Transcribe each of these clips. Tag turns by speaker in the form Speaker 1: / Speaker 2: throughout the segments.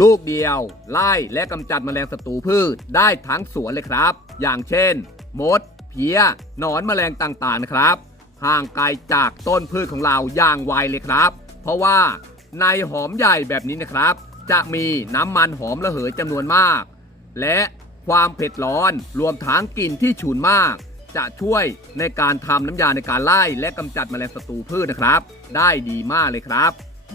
Speaker 1: ลูกเดียวไล่และกำจัดแมลงศัตรูพืชได้ทั้งสวนเลยครับ อย่างเช่น มด เพี้ยหนอนแมลงต่างๆนะครับ ห่างไกลจากต้นพืชของเราอย่างไวเลยครับ เพราะว่าในหอมใหญ่แบบนี้นะครับ จะมีน้ำมันหอมระเหยจำนวนมาก และความเผ็ดร้อนรวมทั้งกลิ่นที่ฉุนมาก จะช่วยในการทำน้ำยาในการไล่และกำจัดแมลงศัตรูพืชนะครับ ได้ดีมากเลยครับ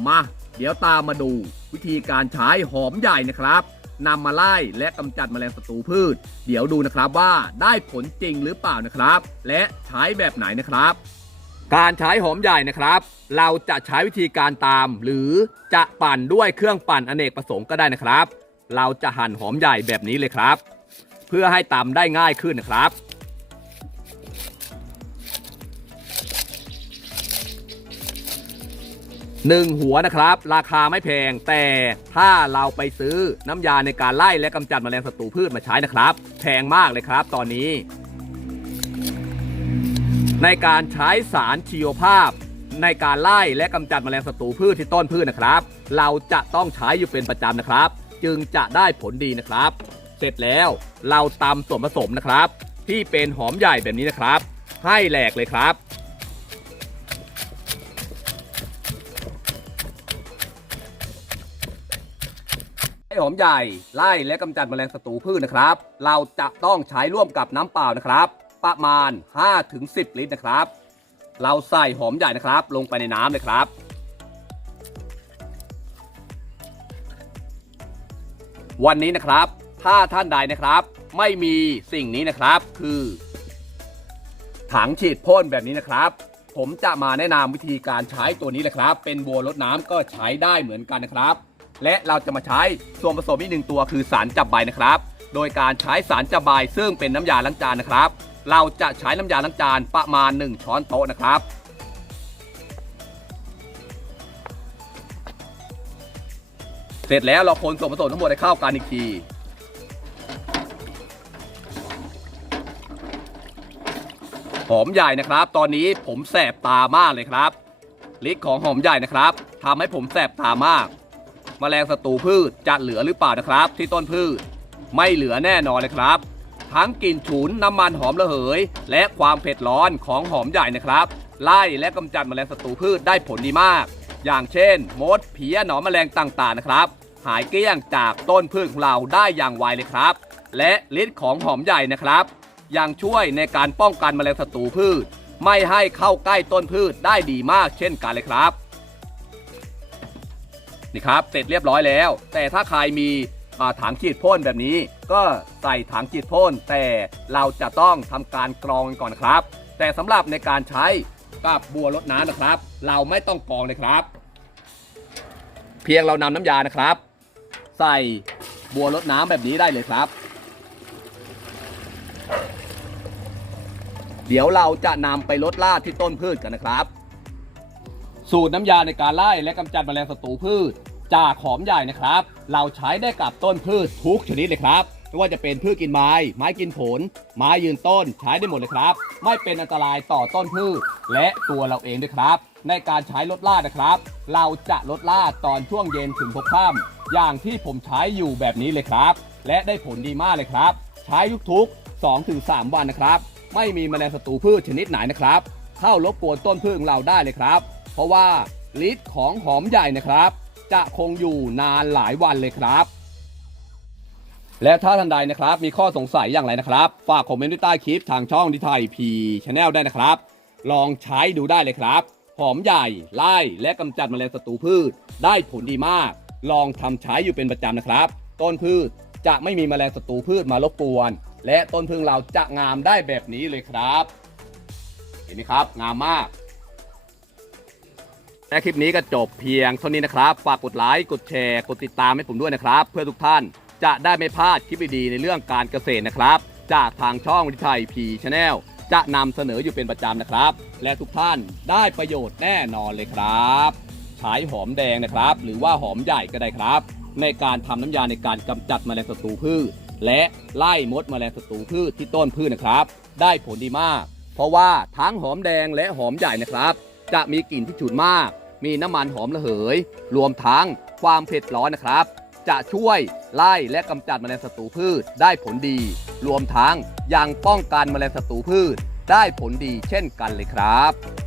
Speaker 1: มา เดี๋ยวตามมาดูวิธีการใช้หอมใหญ่นะครับนำมาไล่และกำจัดแมลงศัตรูพืช เดี๋ยวดูนะครับว่าได้ผลจริงหรือเปล่านะครับ และใช้แบบไหนนะครับ การใช้หอมใหญ่นะครับ เราจะใช้วิธีการตาม หรือจะปั่นด้วยเครื่องปั่นอเนกประสงค์ก็ได้นะครับ เราจะหั่นหอมใหญ่แบบนี้เลยครับ เพื่อให้ตำได้ง่ายขึ้นนะครับ หนึ่งหัวนะครับ ราคาไม่แพง แต่ถ้าเราไปซื้อน้ำยาในการไล่และกำจัดแมลงศัตรูพืชมาใช้นะครับ แพงมากเลยครับตอนนี้ ในการใช้สารชีวภาพ ในการไล่และกำจัดแมลงศัตรูพืชที่ต้นพืชนะครับ เราจะต้องใช้อยู่เป็นประจำนะครับ จึงจะได้ผลดีนะครับ เสร็จแล้วเราตำส่วนผสมนะครับ ที่เป็นหอมใหญ่แบบนี้นะครับ ให้แหลกเลยครับ ไอ้หอมใหญ่ไล่และกำจัดแมลงศัตรูพืชนะครับ เราจะต้องใช้ร่วมกับน้ำเปล่านะครับ ประมาณ 5-10 ลิตรนะครับ เราใส่หอมใหญ่นะครับ ลงไปในน้ำเลยครับ วันนี้นะครับ ถ้าท่านใดนะครับ ไม่มีสิ่งนี้นะครับ คือ ถังฉีดพ่นแบบนี้นะครับ ผมจะมาแนะนำวิธีการใช้ตัวนี้เลยครับ เป็นบัวรดน้ำก็ใช้ได้เหมือนกันนะครับ และเราจะมาใช้ส่วนผสมอีกหนึ่งตัวคือสารจับใบนะครับ โดยการใช้สารจับใบซึ่งเป็นน้ำยาล้างจานนะครับ เราจะใช้น้ำยาล้างจานประมาณ 1 ช้อนโต๊ะนะครับ เสร็จแล้วเราคนส่วนผสมทั้งหมดให้เข้ากันอีกทีหอมใหญ่นะครับ ตอนนี้ผมแสบตามากเลยครับฤทธิ์ของหอมใหญ่นะครับทำให้ผมแสบตามาก แมลงศัตรูพืชจะเหลือหรือเปล่านะครับ ที่ต้นพืช ไม่เหลือแน่นอนเลยครับ ทั้งกลิ่นฉุนน้ำมันหอมระเหย และความเผ็ดร้อนของหอมใหญ่นะครับ ไล่และกำจัดแมลงศัตรูพืชได้ผลดีมาก อย่างเช่น มดเพี้ยหนอนแมลงต่างๆนะครับ หายเกลี้ยงจากต้นพืชของเราได้อย่างไวเลยครับ และฤทธิ์ของหอมใหญ่นะครับยังช่วยในการป้องกันแมลงศัตรูพืช ไม่ให้เข้าใกล้ต้นพืชได้ดีมากเช่นกันเลยครับ นี่ครับเสร็จเรียบร้อยแล้ว แต่ถ้าใครมีถังฉีดพ่นแบบนี้ ก็ใส่ถังฉีดพ่นแต่เราจะต้องทำการกรองก่อนครับ แต่สำหรับในการใช้กับบัวรดน้ำนะครับ เราไม่ต้องกรองเลยครับ เพียงเรานำน้ำยานะครับ ใส่บัวรดน้ำแบบนี้ได้เลยครับ เดี๋ยวเราจะนำไปลดราดที่ต้นพืชกันนะครับ สูตรน้ำยาในการไล่และกำจัดแมลงศัตรูพืช จากหอมใหญ่นะครับ เราใช้ได้กับต้นพืชทุกชนิดเลยครับไม่ว่าจะเป็นพืชกินไม้ ไม้กินผล ไม้ยืนต้นใช้ได้หมดเลยครับ ไม่เป็นอันตรายต่อต้นพืช และตัวเราเองด้วยครับ ในการใช้ลดล่าดนะครับ เราจะลดล่าดตอนช่วงเย็นถึงพบค่ำอย่างที่ผมใช้อยู่แบบนี้เลยครับ และได้ผลดีมากเลยครับ ใช้ทุกๆ2-3 วันนะครับ ไม่มีแมลงศัตรูพืชชนิดไหนนะครับ เข้ารบกวนต้นพืชของเราได้เลยครับ เพราะว่าฤทธิ์ของหอมใหญ่นะครับ จะคงอยู่นานหลายวันเลยครับ และถ้าท่านใดนะครับ มีข้อสงสัยอย่างไรนะครับ ฝากคอมเมนต์ไว้ใต้คลิปทางช่องดิไทยพีชแนลได้นะครับ ลองใช้ดูได้เลยครับ หอมใหญ่ไล่และกำจัดแมลงศัตรูพืช ได้ผลดีมาก ลองทำใช้อยู่เป็นประจำนะครับ ต้นพืชจะไม่มีแมลงศัตรูพืชมารบกวน และต้นพึ่งเราจะงามได้แบบนี้เลยครับ เห็นไหมครับ งามมาก และคลิปนี้ก็จบเพียงเท่านี้นะครับฝากกดไลค์กดแชร์กดติดตามให้ผมด้วยนะครับ เพื่อทุกท่านจะได้ไม่พลาดคลิปดีๆในเรื่องการเกษตรนะครับ จากทางช่องวิทยไทยพีชแนลจะนำเสนออยู่เป็นประจำนะครับ และทุกท่านได้ประโยชน์แน่นอนเลยครับ ใช้หอมแดงนะครับ หรือว่าหอมใหญ่ก็ได้ครับ ในการทำน้ำยาในการกำจัดแมลงศัตรูพืช และไล่มดแมลงศัตรูพืชที่ต้นพืชนะครับ ได้ผลดีมาก เพราะว่าทั้งหอมแดงและหอมใหญ่นะครับ จะมีกลิ่นที่ฉุนมาก มีน้ำมันหอมระเหย รวมทั้งความเผ็ดร้อนนะครับ จะช่วยไล่และกำจัดแมลงศัตรูพืชได้ผลดี รวมทั้งยังป้องกันแมลงศัตรูพืช ได้ผลดีเช่นกันเลยครับ